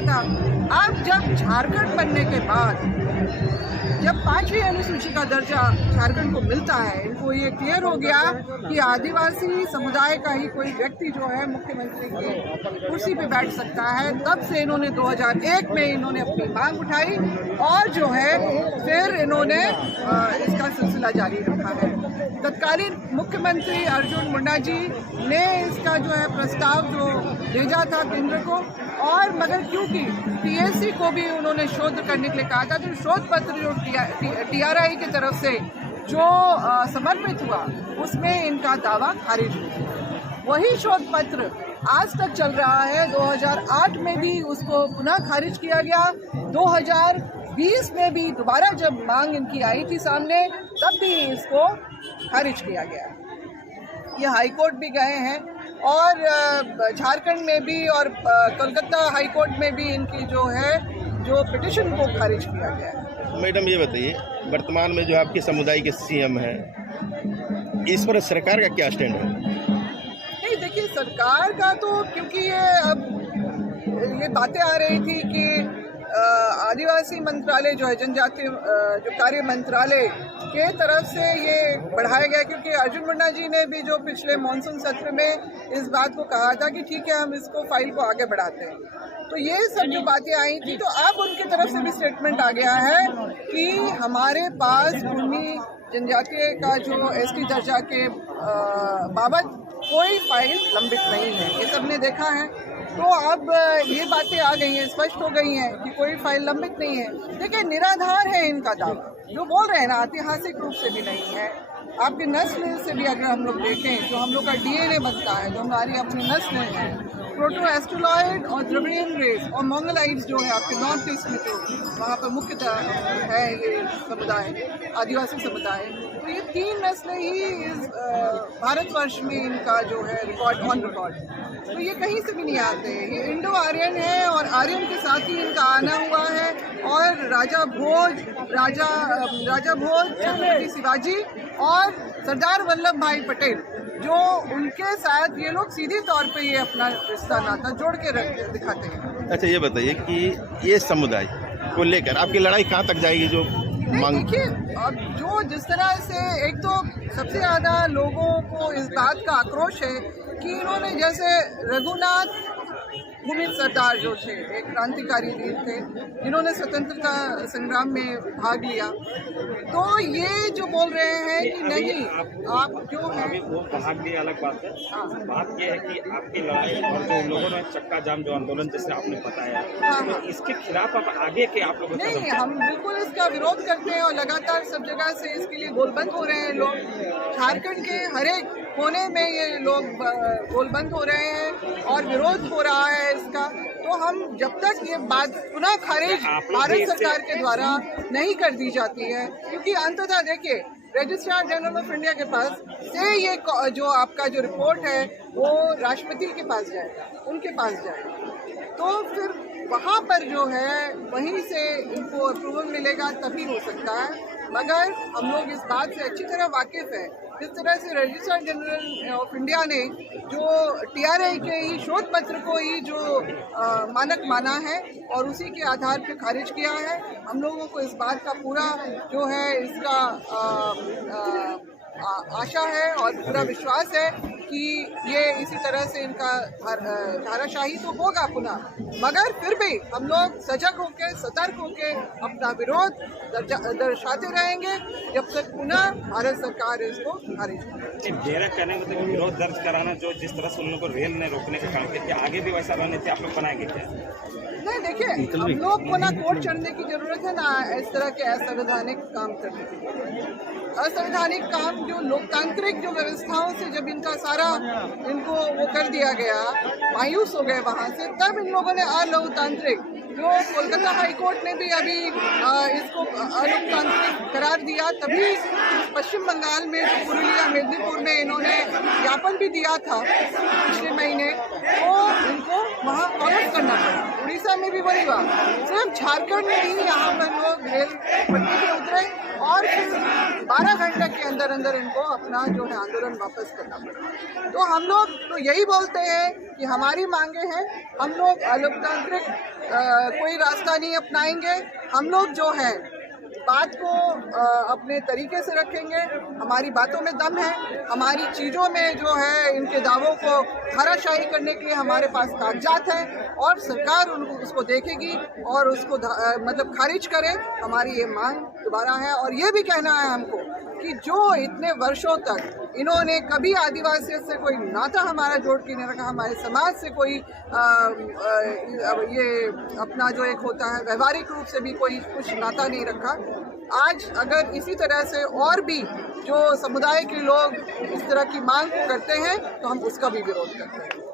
था। अब जब झारखंड बनने के बाद जब 5वीं अनुसूची का दर्जा झारखंड को मिलता है, इनको ये क्लियर हो गया कि आदिवासी समुदाय का ही कोई व्यक्ति जो है मुख्यमंत्री की कुर्सी पे बैठ सकता है, तब से इन्होंने 2001 में इन्होंने अपनी मांग उठाई और जो है फिर इन्होंने इसका सिलसिला जारी रखा है। तत्कालीन मुख्यमंत्री अर्जुन मुंडा जी ने इसका जो है प्रस्ताव जो भेजा था केंद्र को, और मगर क्योंकि टीएससी को भी उन्होंने शोध करने के लिए कहा था, तो शोध पत्र जो टीआरआई की तरफ से जो समर्पित हुआ उसमें इनका दावा खारिज हो गया। वही शोध पत्र आज तक चल रहा है। 2008 में भी उसको पुनः खारिज किया गया, 2020 में भी दोबारा जब मांग इनकी आई थी सामने, तब भी इसको खारिज किया गया। ये हाईकोर्ट भी गए हैं और झारखंड में भी और कोलकाता हाईकोर्ट में भी इनकी जो पिटिशन को खारिज किया गया है। मैडम ये बताइए, वर्तमान में जो आपके समुदाय के सीएम हैं, इस पर सरकार का क्या स्टैंड है? नहीं, देखिए सरकार का तो, क्योंकि ये बातें आ रही थी कि आदिवासी मंत्रालय जो है, जनजातीय जो कार्य मंत्रालय के तरफ से ये बढ़ाया गया, क्योंकि अर्जुन मुंडा जी ने भी जो पिछले मानसून सत्र में इस बात को कहा था कि ठीक है हम इसको फाइल को आगे बढ़ाते हैं, तो ये सब जो बातें आई थी, तो अब उनकी तरफ से भी स्टेटमेंट आ गया है कि हमारे पास भूमि जनजातीय का जो एसटी दर्जा के बाबत कोई फाइल लंबित नहीं है। ये सबने देखा है, तो अब ये बातें आ गई हैं, स्पष्ट हो गई हैं कि कोई फाइल लंबित नहीं है। देखिए निराधार है इनका दावा, जो बोल रहे हैं ना, ऐतिहासिक रूप से भी नहीं है। आपकी नस्ल से भी अगर हम लोग देखें, जो हम लोग का डीएनए बनता है, जो हमारी अपनी नस्ल है, प्रोटो एस्ट्रोलॉइड और द्रविडियन रेस और मंगोलाइट्स जो है आपके नॉर्थ ईस्ट में, तो वहाँ पर मुख्यतः है ये समुदाय, आदिवासी समुदाय। तो ये 3 नस्लें ही इस भारतवर्ष में इनका जो है रिकॉर्ड ऑन रिकॉर्ड, तो ये कहीं से भी नहीं आते। ये इंडो आर्यन है और आर्यन के साथ ही इनका आना हुआ है। और राजा भोज, छत्रपति शिवाजी और सरदार वल्लभ भाई पटेल, जो उनके साथ ये लोग सीधे तौर पे ये अपना रिश्ता नाता जोड़ के दिखाते हैं। अच्छा ये बताइए कि ये समुदाय को लेकर आपकी लड़ाई कहाँ तक जाएगी? जो मांग, देखिए अब जो जिस तरह से, एक तो सबसे ज़्यादा लोगों को इस बात का आक्रोश है कि इन्होंने, जैसे रघुनाथ भूमिज सरदार जो थे, एक क्रांतिकारी वीर थे जिन्होंने स्वतंत्रता संग्राम में भाग लिया, तो ये जो बोल रहे हैं कि नहीं आप जो है वो भाग लिया अलग बात है। बात ये है कि आपकी लड़ाई और जो लोगों ने चक्का जाम जो आंदोलन जैसे आपने बताया, तो इसके खिलाफ आप आगे के आप लोग नहीं, हम बिल्कुल इसका विरोध करते हैं और लगातार सब जगह से इसके लिए गोलबंद हो रहे हैं लोग। झारखंड के हर एक कोने में ये लोग गोलबंद हो रहे हैं और विरोध हो रहा है इसका। तो हम जब तक ये बात पुनः खारिज भारत सरकार के द्वारा नहीं कर दी जाती है, क्योंकि अंततः देखिए रजिस्ट्रार जनरल ऑफ इंडिया के पास से ये जो आपका जो रिपोर्ट है वो राष्ट्रपति के पास जाएगा, उनके पास जाएगा, तो फिर वहाँ पर जो है वहीं से इनको अप्रूवल मिलेगा, तभी हो सकता है। मगर हम लोग इस बात से अच्छी तरह वाकिफ है, जिस तरह से रजिस्ट्रार जनरल ऑफ इंडिया ने जो टीआरआई के ही शोध पत्र को ही जो मानक माना है और उसी के आधार पर खारिज किया है, हम लोगों को इस बात का पूरा जो है इसका आशा है और पूरा विश्वास है कि ये इसी तरह से इनका धाराशाही तो होगा पुनः, मगर फिर भी हम लोग सजग होकर, सतर्क होकर अपना विरोध दर्शाते रहेंगे जब तक पुनः भारत सरकार इसको खारिज करे। मेरा कहने मतलब विरोध दर्ज कराना, जो जिस तरह से उन लोगों को रेल ने रोकने का काम किया, आगे भी वैसा रणनीति आप लोग बनाएंगे क्या? नहीं, देखिए हम लोग को ना कोर्ट चढ़ने की जरूरत है, ना इस तरह के असंवैधानिक काम करने की। असंवैधानिक काम जो लोकतांत्रिक जो व्यवस्थाओं से जब इनका सारा इनको वो कर दिया गया, मायूस हो गए वहाँ से, तब इन लोगों ने अलोकतांत्रिक, जो कोलकाता हाईकोर्ट ने भी अभी इसको अलोकतांत्रिक करार दिया, तभी पश्चिम बंगाल में जो पुरुलिया मेदिनीपुर में इन्होंने ज्ञापन भी दिया था पिछले महीने, तो इनको वहाँ वापस करना पड़ा। उड़ीसा में भी वही हुआ। सिर्फ झारखंड में ही यहाँ पर लोग रेल पटरी पे उतरे और फिर 12 घंटे के अंदर अंदर इनको अपना जो है आंदोलन वापस करना पड़ा। तो हम लोग तो यही बोलते हैं कि हमारी मांगे हैं, हम लोग लोकतांत्रिक कोई रास्ता नहीं अपनाएंगे। हम लोग जो है बात को अपने तरीके से रखेंगे। हमारी बातों में दम है, हमारी चीज़ों में जो है इनके दावों को हराशाही करने के लिए हमारे पास कागजात हैं और सरकार उनको उसको देखेगी और उसको मतलब खारिज करे। हमारी ये मांग दोबारा है और ये भी कहना है हमको कि जो इतने वर्षों तक इन्होंने कभी आदिवासियों से कोई नाता हमारा जोड़ के नहीं रखा, हमारे समाज से कोई ये अपना जो एक होता है व्यवहारिक रूप से भी कोई कुछ नाता नहीं रखा, आज अगर इसी तरह से और भी जो समुदाय के लोग इस तरह की मांग करते हैं तो हम उसका भी विरोध करते हैं।